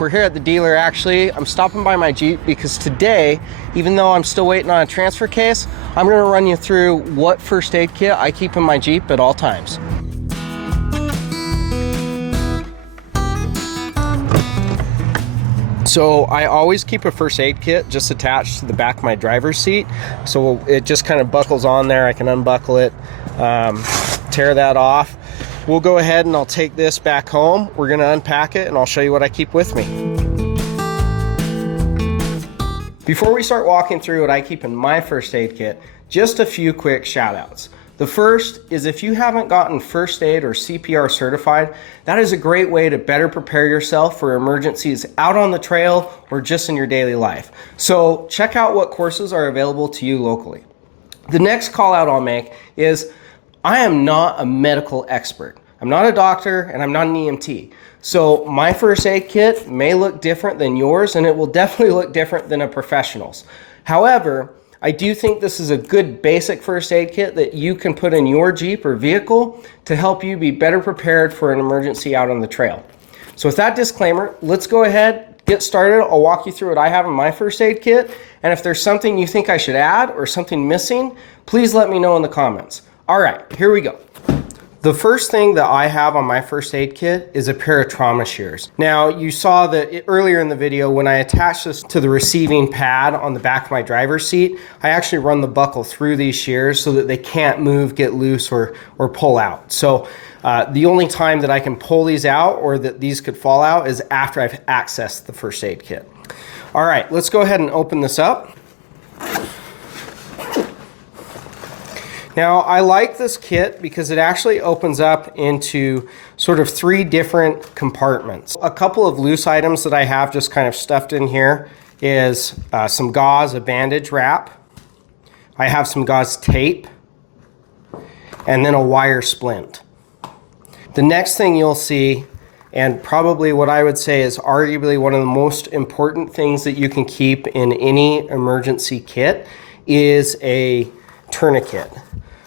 we're here at the dealer actually. I'm stopping by my Jeep because today, even though I'm still waiting on a transfer case, I'm gonna run you through what first aid kit I keep in my Jeep at all times. So I always keep a first aid kit just attached to the back of my driver's seat. So it just kind of buckles on there. I can unbuckle it, tear that off. We'll go ahead and I'll take this back home. We're gonna unpack it and I'll show you what I keep with me. Before we start walking through what I keep in my first aid kit, just a few quick shout outs. The first is if you haven't gotten first aid or CPR certified, that is a great way to better prepare yourself for emergencies out on the trail or just in your daily life. So check out what courses are available to you locally. The next call out I'll make is I am not a medical expert. I'm not a doctor and I'm not an EMT. So my first aid kit may look different than yours and it will definitely look different than a professional's. However, I do think this is a good basic first aid kit that you can put in your Jeep or vehicle to help you be better prepared for an emergency out on the trail. So with that disclaimer, let's go ahead, get started. I'll walk you through what I have in my first aid kit. And if there's something you think I should add or something missing, please let me know in the comments. All right, here we go. The first thing that I have on my first aid kit is a pair of trauma shears. Now, you saw that earlier in the video when I attached this to the receiving pad on the back of my driver's seat, I actually run the buckle through these shears so that they can't move, get loose, or pull out. So the only time that I can pull these out or that these could fall out is after I've accessed the first aid kit. All right, let's go ahead and open this up. Now, I like this kit because it actually opens up into sort of 3 different compartments. A couple of loose items that I have just kind of stuffed in here is some gauze, a bandage wrap. I have some gauze tape, and then a wire splint. The next thing you'll see, and probably what I would say is arguably one of the most important things that you can keep in any emergency kit, is a tourniquet,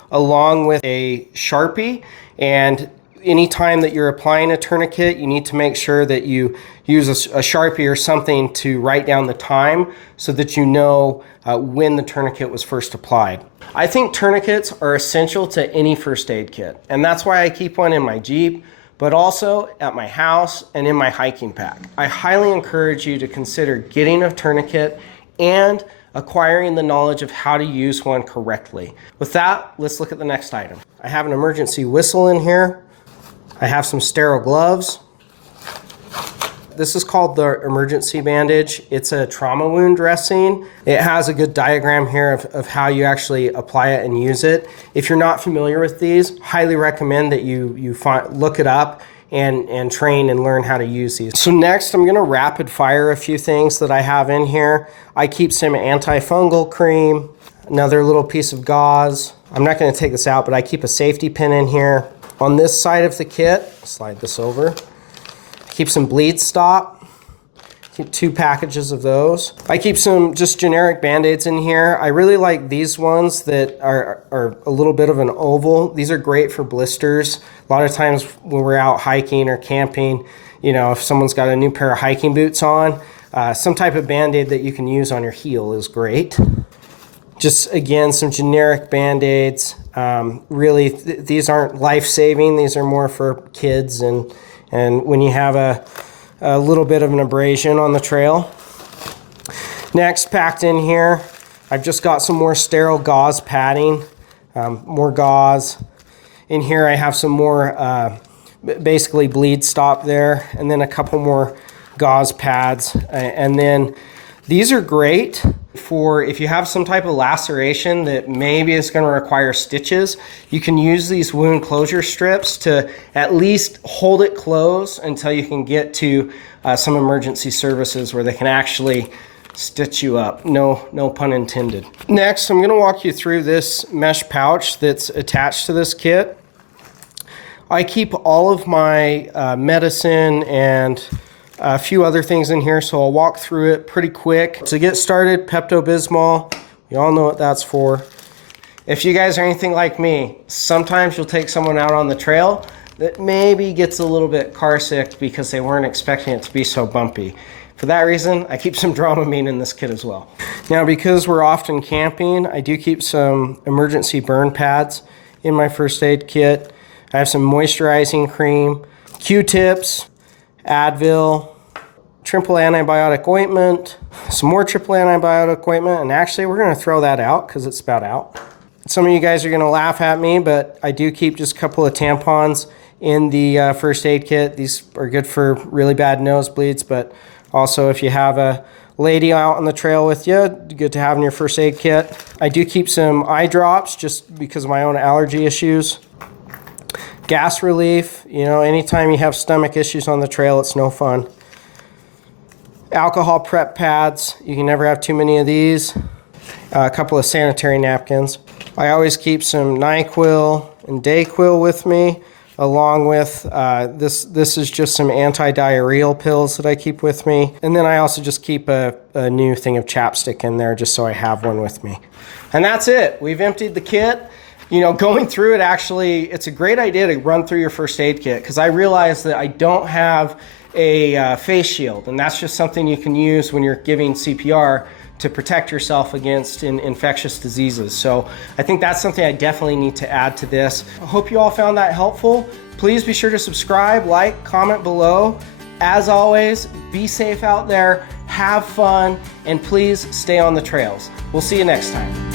along with a Sharpie. And anytime that you're applying a tourniquet, you need to make sure that you use a Sharpie or something to write down the time so that you know when the tourniquet was first applied. I think tourniquets are essential to any first aid kit, and that's why I keep one in my Jeep, but also at my house and in my hiking pack. I highly encourage you to consider getting a tourniquet and acquiring the knowledge of how to use one correctly. With that, let's look at the next item. I have an emergency whistle in here. I have some sterile gloves. This is called the emergency bandage. It's a trauma wound dressing. It has a good diagram here of how you actually apply it and use it. If you're not familiar with these, highly recommend that you look it up and train and learn how to use these. So next, I'm gonna rapid fire a few things that I have in here. I keep some antifungal cream, another little piece of gauze. I'm not gonna take this out, but I keep a safety pin in here. On this side of the kit, slide this over, I keep some bleed stop. Keep 2 packages of those. I keep some just generic BandAids in here. I really like these ones that are a little bit of an oval. These are great for blisters. A lot of times when we're out hiking or camping, you know, if someone's got a new pair of hiking boots on, some type of BandAid that you can use on your heel is great. Just again, some generic BandAids. Really, these aren't life-saving. These are more for kids and when you have a little bit of an abrasion on the trail. Next, packed in here, I've just got some more sterile gauze padding, more gauze. In here I have some more basically bleed stop there, and then a couple more gauze pads. And then these are great for if you have some type of laceration that maybe is going to require stitches. You can use these wound closure strips to at least hold it closed until you can get to some emergency services where they can actually stitch you up. No pun intended. Next, I'm going to walk you through this mesh pouch that's attached to this kit. I keep all of my medicine and a few other things in here, so I'll walk through it pretty quick. To get started, Pepto-Bismol, you all know what that's for. If you guys are anything like me, sometimes you'll take someone out on the trail that maybe gets a little bit car sick because they weren't expecting it to be so bumpy. For that reason, I keep some Dramamine in this kit as well. Now, because we're often camping, I do keep some emergency burn pads in my first aid kit. I have some moisturizing cream, Q-tips, Advil, triple antibiotic ointment, some more triple antibiotic ointment, and actually we're gonna throw that out because it's about out. Some of you guys are gonna laugh at me, but I do keep just a couple of tampons in the first aid kit. These are good for really bad nosebleeds, but also if you have a lady out on the trail with you, good to have in your first aid kit. I do keep some eye drops just because of my own allergy issues. Gas relief, you know, anytime you have stomach issues on the trail, it's no fun. Alcohol prep pads, you can never have too many of these. A couple of sanitary napkins. I always keep some NyQuil and Dayquil with me, along with this is just some anti-diarrheal pills that I keep with me. And then I also just keep a new thing of chapstick in there just so I have one with me. And that's it. We've emptied the kit. You know, going through it, actually, it's a great idea to run through your first aid kit because I realized that I don't have a face shield, and that's just something you can use when you're giving CPR to protect yourself against infectious diseases. So I think that's something I definitely need to add to this. I hope you all found that helpful. Please be sure to subscribe, like, comment below. As always, be safe out there, have fun, and please stay on the trails. We'll see you next time.